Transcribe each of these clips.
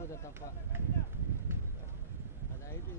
అయిపోతుంది తప్ప అది అయితే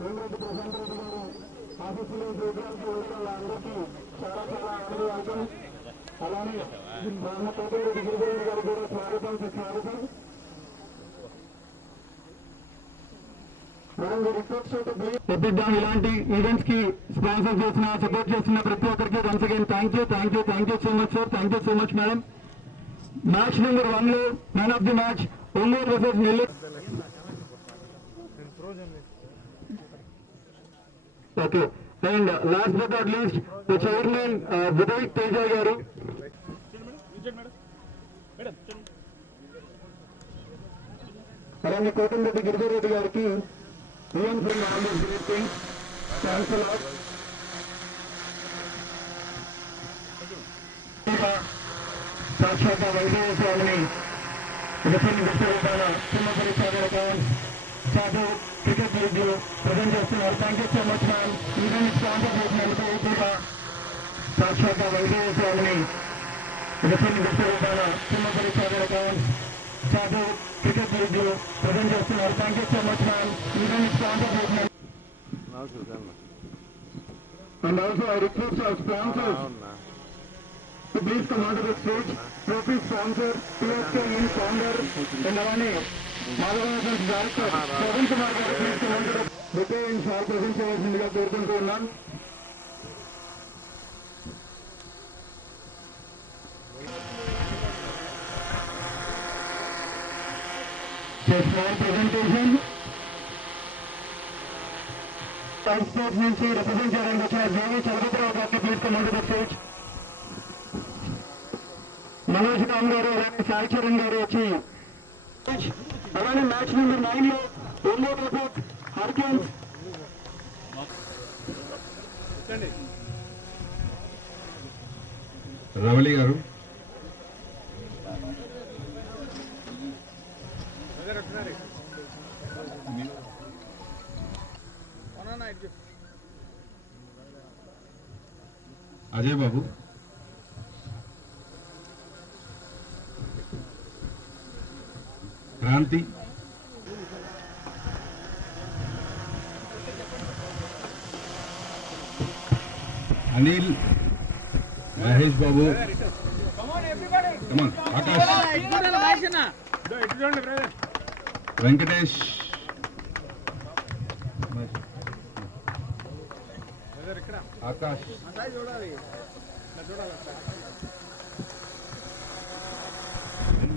వేమిరెడ్డి ప్రశాంత్ రెడ్డి గారు ఆఫీసులో ప్రోగ్రామ్స్ అందరికీ చాలా చాలా ఆనందం. అలానే మా అన్న కోటిరెడ్డి గిరిజరెడ్డి గారు కూడా స్వాగతం సుస్వాగతం. ఇలాంటి ఈవెంట్స్ కి స్పాన్సర్ చేసిన సపోర్ట్ చేస్తున్న ప్రతి ఒక్కరికి once again thank you so much sir. Thank you so much madam. Match number 1 లో man of the match Ongole versus Nellore. Okay, and last but not least the chairman Vijay Teja గారు. అలానే కోటంరెడ్డి గిరిజరెడ్డి గారికి సాక్షాత్ వైద్య స్వామిని చిన్నపల్లి సాగర్ అకౌంట్ సాధు క్రికెట్ లీగ్ ప్రజెంట్ చేస్తున్నారు. Thank you so much ma'am. Event sponsor చేసినందుకు కూడా సాక్షాత్ వైద్య స్వామిని చిన్నపల్లి సాగర్ అకౌంట్ సాధు క్రికెట్ లీగ్ ప్రజెంట్ చేస్తున్నారు. Thank you so much ma'am. Event sponsor చేసినందుకు. And also I request our sponsors to please come onto the stage. Trophy sponsor, PSK in founder, and Avani, Madhavan director, Seven Kumar garu please come onto the bouquet and shawl present cheyasindiga కోరుకుంటూ ఉన్నాం. Small presentation. Sports నుంచి represent చేయడానికి వచ్చిన JV Chalapathirao గారికి please come on to the stage. Manoj Ram గారు అలానే సాయి చరణ్ గారు వచ్చి అలానే మ్యాచ్ నెంబర్ 9 లో ఒంగోలు హరికేన్స్ రవళి గారు, అజయ్ బాబు, క్రాంతి, అనిల్, మహేష్ బాబు, ఆకాష్, వెంకటేష్, ఆకాష్,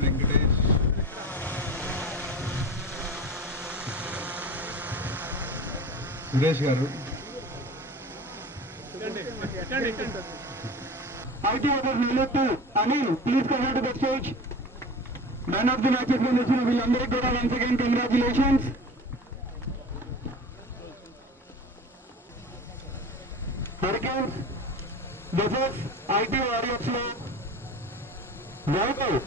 వెంకటేష్, సురేష్ గారు, IT over Nellore Anil please come on to the stage. Man of the matches వచ్చిన వీళ్ళందరికీ కూడా once again congratulations. Hurricanes versus IT warriors లో వైభవ్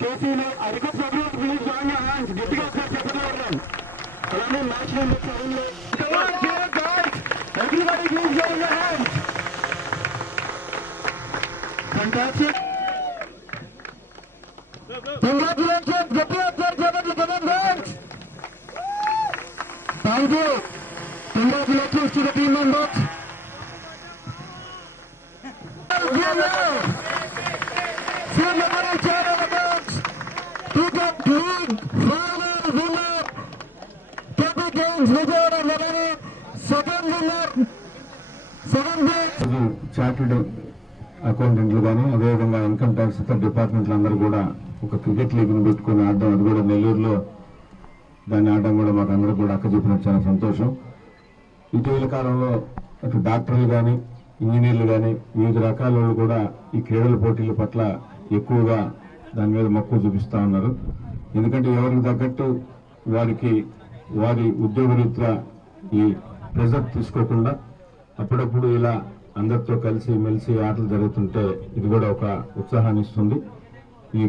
కేసీలో అరికో programme please join your hands. గట్టిగా ఒకసారి చెప్పగలరు. అలానే మ్యాచ్ నెంబర్ 7 లో everybody please join your hands. Fantastic. Congratulations, Deputy Chairman, Government. Thank you. Congratulations to the team members. See memorial chair on the box. To the league final winner. KP Games Vijayawada Navani. Second winner. Second place. Chartered అకౌంటెంట్లు కానీ అదేవిధంగా income tax ఇతర డిపార్ట్మెంట్లు అందరూ కూడా ఒక cricket లీగ్ని పెట్టుకుని ఆడడం, అది కూడా నెల్లూరులో దాన్ని ఆడడం కూడా మాకు అందరూ కూడా అక్క చెప్పినట్టు చాలా సంతోషం. ఇటీవల కాలంలో అటు డాక్టర్లు కానీ ఇంజనీర్లు కానీ వివిధ రకాల వాళ్ళు కూడా ఈ క్రీడల పోటీల పట్ల ఎక్కువగా దాని మీద మక్కువ చూపిస్తూ ఉన్నారు. ఎందుకంటే ఎవరికి తగ్గట్టు వారి ఉద్యోగరీత్యా ఈ ప్రెజర్ తీసుకోకుండా అప్పుడప్పుడు ఇలా అందరితో కలిసి మెలిసి ఆటలు జరుగుతుంటే ఇది కూడా ఒక ఉత్సాహాన్ని ఇస్తుంది. ఈ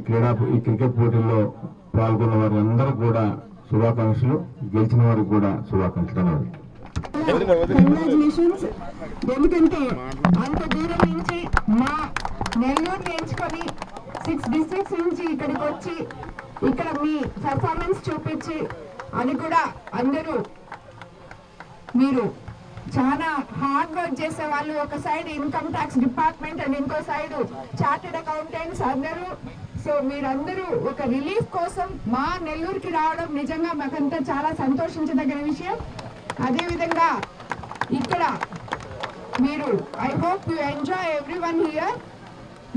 క్రికెట్ పోటీల్లో పాల్గొన్న వారి అందరూ కూడా శుభాకాంక్షలు, గెలిచిన వారికి కూడా శుభాకాంక్షలు. కంగ్రాచులేషన్స్. ఎందుకంటే అంత దూరం నుంచి మా నెల్లూరు ఎంచుకొని 6 డిస్ట్రిక్ట్స్ నుంచి ఇక్కడికి వచ్చి ఇక్కడ మీ పర్ఫార్మెన్స్ చూపించి అది కూడా అందరూ మీరు చాలా హార్డ్ వర్క్ చేసే వాళ్ళు, ఒక side income tax department and ఇంకో సైడ్ చార్టెడ్ అకౌంటెంట్స్ అందరూ. సో మీరందరూ ఒక రిలీఫ్ కోసం మా నెల్లూరుకి రావడం నిజంగా మాకంతా చాలా సంతోషించదగిన విషయం. అదేవిధంగా ఇక్కడ మీరు I hope you enjoy every one here.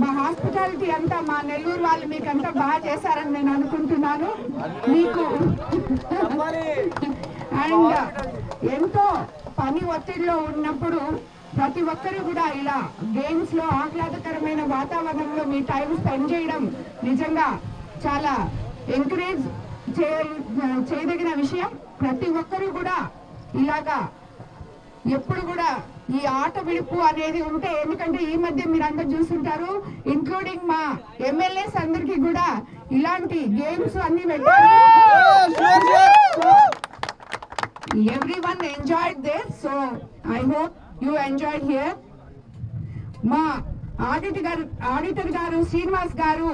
మా హాస్పిటాలిటీ అంతా మా నెల్లూరు వాళ్ళు మీకంతా బాగా చేశారని నేను అనుకుంటున్నాను. మీకు అండ్ ఎంతో పని ఒత్తిడిలో ఉన్నప్పుడు ప్రతి ఒక్కరు కూడా ఇలా గేమ్స్ లో ఆహ్లాదకరమైన వాతావరణంలో మీ టైం స్పెండ్ చేయడం నిజంగా చాలా ఎంకరేజ్ చేయదగిన విషయం. ప్రతి ఒక్కరు కూడా ఇలాగా ఎప్పుడు కూడా ఈ ఆట విడుపు అనేది ఉంటే, ఎందుకంటే ఈ మధ్య మీరు అందరు చూస్తుంటారు, ఇంక్లూడింగ్ మా ఎమ్మెల్యేస్ అందరికి కూడా ఇలాంటి గేమ్స్ అన్ని పెట్టారు. Everyone enjoyed this, so I hope you enjoyed here. మా ఆడిటర్ గారు శ్రీనివాస్ గారు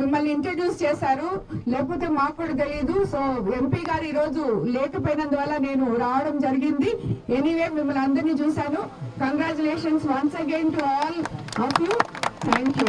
మిమ్మల్ని ఇంట్రడ్యూస్ చేశారు, లేకపోతే మాకు కూడా తెలియదు. సో ఎంపీ గారు ఈరోజు లేకపోయినందువల్ల నేను రావడం జరిగింది. ఎనీవే మిమ్మల్ని అందరినీ చూశాను. Congratulations once again to all of you. Thank you.